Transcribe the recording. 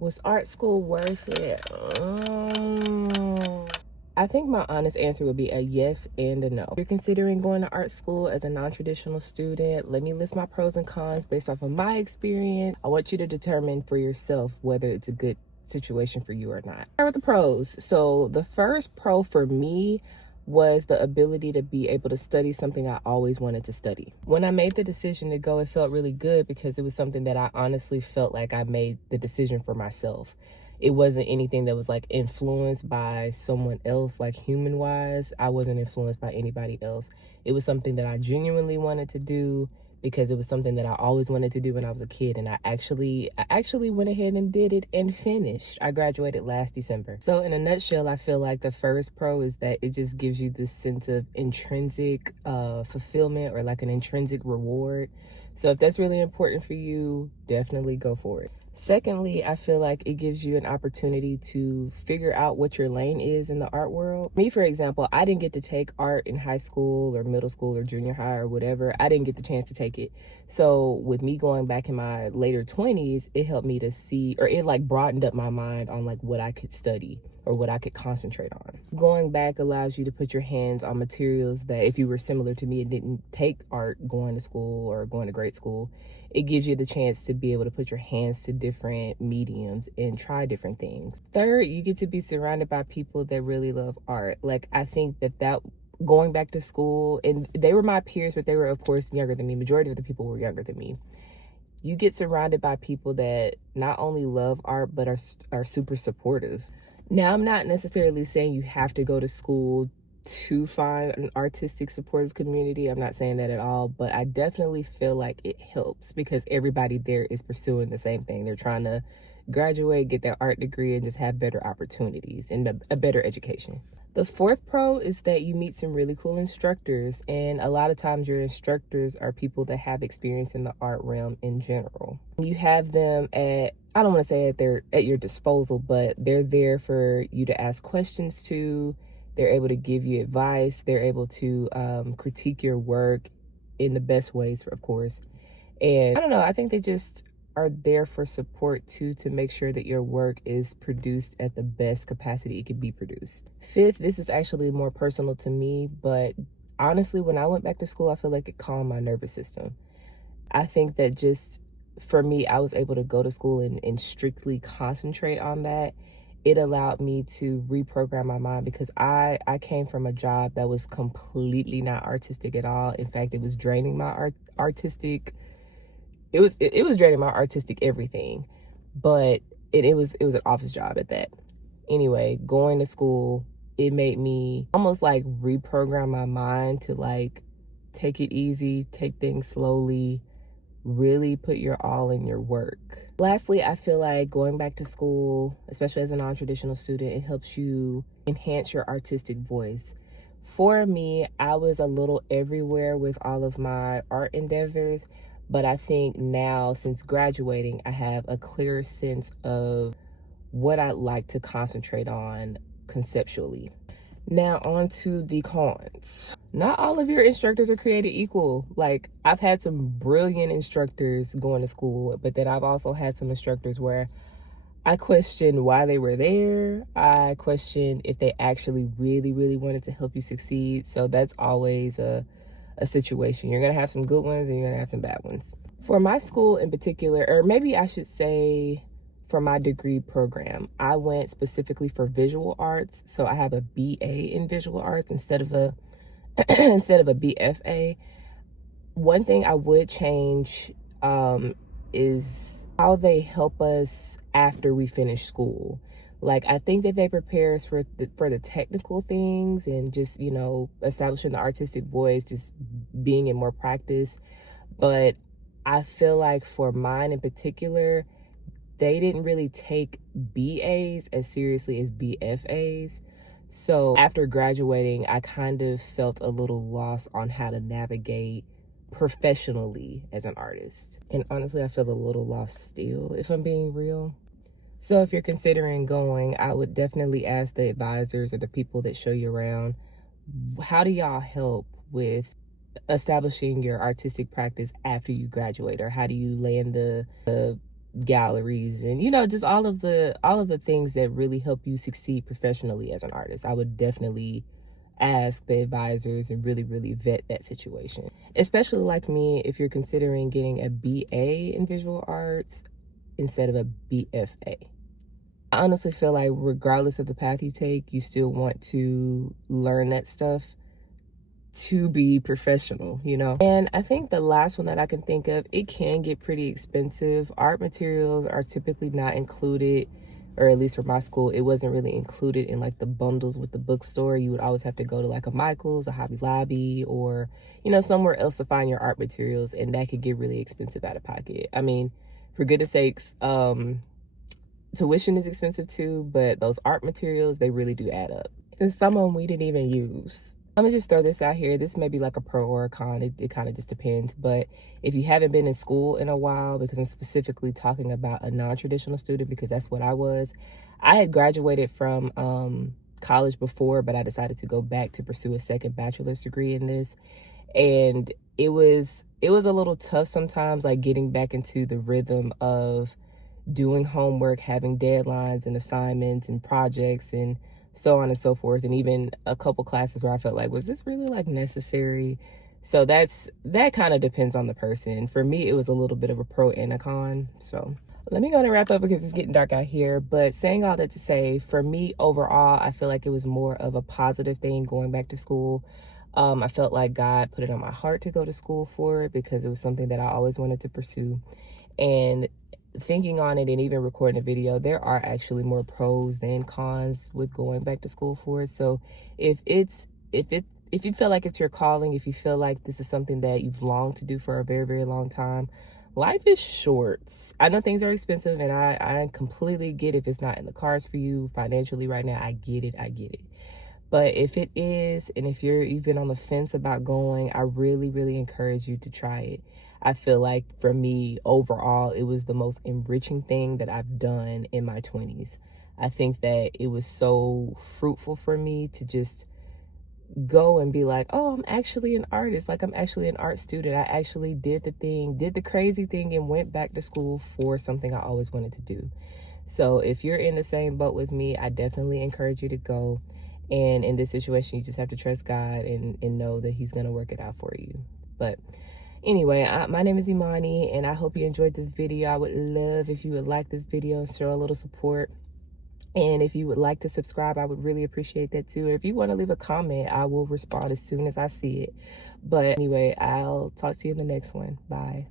Was art school worth it? I think my honest answer would be a yes and a no. If you're considering going to art school as a non-traditional student, let me list my pros and cons based off of my experience. I want you to determine for yourself whether it's a good situation for you or not. Start with the pros. So the first pro for me was the ability to be able to study something I always wanted to study. When I made the decision to go, it felt really good because it was something that I honestly felt like I made the decision for myself. It wasn't anything that was like influenced by someone else, like human wise. I wasn't influenced by anybody else. It was something that I genuinely wanted to do because it was something that I always wanted to do when I was a kid, and I actually went ahead and did it and finished. I graduated last December. So in a nutshell, I feel like the first pro is that it just gives you this sense of intrinsic fulfillment, or like an intrinsic reward. So if that's really important for you, definitely go for it. Secondly, I feel like it gives you an opportunity to figure out what your lane is in the art world. Me, for example, I didn't get to take art in high school or middle school or junior high or whatever. I didn't get the chance to take it. So with me going back in my later 20s, it helped me to see, or it like broadened up my mind on like what I could study or what I could concentrate on. Going back allows you to put your hands on materials that, if you were similar to me and didn't take art going to school or going to grade school, it gives you the chance to be able to put your hands to different mediums and try different things. Third, you get to be surrounded by people that really love art. Like, I think that going back to school, and they were my peers, but they were of course younger than me. Majority of the people were younger than me. You get surrounded by people that not only love art but are super supportive. Now, I'm not necessarily saying you have to go to school to find an artistic supportive community. I'm not saying that at all, but I definitely feel like it helps because everybody there is pursuing the same thing. They're trying to graduate, get their art degree, and just have better opportunities and a better education. The fourth pro is that you meet some really cool instructors, and a lot of times your instructors are people that have experience in the art realm in general. You have them at, I don't want to say they're at your disposal, but they're there for you to ask questions to. They're able to give you advice. They're able to critique your work in the best ways, of course. And I don't know, I think they just are there for support too, to make sure that your work is produced at the best capacity it can be produced. Fifth, this is actually more personal to me, but honestly, when I went back to school, I feel like it calmed my nervous system. I think that just for me, I was able to go to school and strictly concentrate on that. It allowed me to reprogram my mind because I came from a job that was completely not artistic at all. In fact, it was draining my artistic. It was draining my artistic everything, but it was an office job at that. Anyway, going to school, it made me almost like reprogram my mind to like take it easy, take things slowly, really put your all in your work. Lastly, I feel like going back to school, especially as a non-traditional student, it helps you enhance your artistic voice. For me, I was a little everywhere with all of my art endeavors, but I think now, since graduating, I have a clearer sense of what I'd like to concentrate on conceptually. Now on to the cons. Not all of your instructors are created equal. Like, I've had some brilliant instructors going to school, but then I've also had some instructors where I questioned why they were there. I questioned if they actually really, really wanted to help you succeed. So that's always a situation. You're going to have some good ones and you're going to have some bad ones. For my school in particular, or maybe I should say for my degree program, I went specifically for visual arts. So I have a BA in visual arts instead of a BFA. One thing I would change is how they help us after we finish school. Like, I think that they prepare us for the technical things and just, you know, establishing the artistic voice, just being in more practice. But I feel like for mine in particular, they didn't really take BAs as seriously as BFAs. So after graduating, I kind of felt a little lost on how to navigate professionally as an artist. And honestly, I feel a little lost still, if I'm being real. So if you're considering going, I would definitely ask the advisors or the people that show you around, how do y'all help with establishing your artistic practice after you graduate? Or how do you land the galleries, and just all of the things that really help you succeed professionally as an artist. I would definitely ask the advisors and really, really vet that situation. Especially like me, if you're considering getting a BA in visual arts instead of a BFA. I honestly feel like regardless of the path you take, you still want to learn that stuff to be professional, And I think the last one that I can think of, it can get pretty expensive. Art materials are typically not included, or at least for my school, it wasn't really included in like the bundles with the bookstore. You would always have to go to like a Michael's, a Hobby Lobby, or, somewhere else to find your art materials. And that could get really expensive out of pocket. I mean, for goodness sakes, tuition is expensive too, but those art materials, they really do add up. And some of them we didn't even use. Let me just throw this out here. This may be like a pro or a con. It kind of just depends. But if you haven't been in school in a while, because I'm specifically talking about a non-traditional student, because that's what I was. I had graduated from college before, but I decided to go back to pursue a second bachelor's degree in this. And it was a little tough sometimes, like getting back into the rhythm of doing homework, having deadlines and assignments and projects and so on and so forth, and even a couple classes where I felt like, was this really like necessary? So that kind of depends on the person. For me, it was a little bit of a pro and a con. So let me go and wrap up because it's getting dark out here. But saying all that to say, for me overall, I feel like it was more of a positive thing going back to school. I felt like God put it on my heart to go to school for it because it was something that I always wanted to pursue. And thinking on it and even recording a video, there are actually more pros than cons with going back to school for it. So if you feel like it's your calling, if you feel like this is something that you've longed to do for a very, very long time, life is short. I know things are expensive, and I completely get if it's not in the cards for you financially right now. I get it. But if it is, and if you've been on the fence about going, I really, really encourage you to try it. I feel like for me, overall, it was the most enriching thing that I've done in my 20s. I think that it was so fruitful for me to just go and be like, oh, I'm actually an artist. Like, I'm actually an art student. I actually did the crazy thing and went back to school for something I always wanted to do. So if you're in the same boat with me, I definitely encourage you to go. And in this situation, you just have to trust God and know that he's going to work it out for you. But anyway, my name is Imani, and I hope you enjoyed this video. I would love if you would like this video and show a little support. And if you would like to subscribe, I would really appreciate that too. If you want to leave a comment, I will respond as soon as I see it. But anyway, I'll talk to you in the next one. Bye.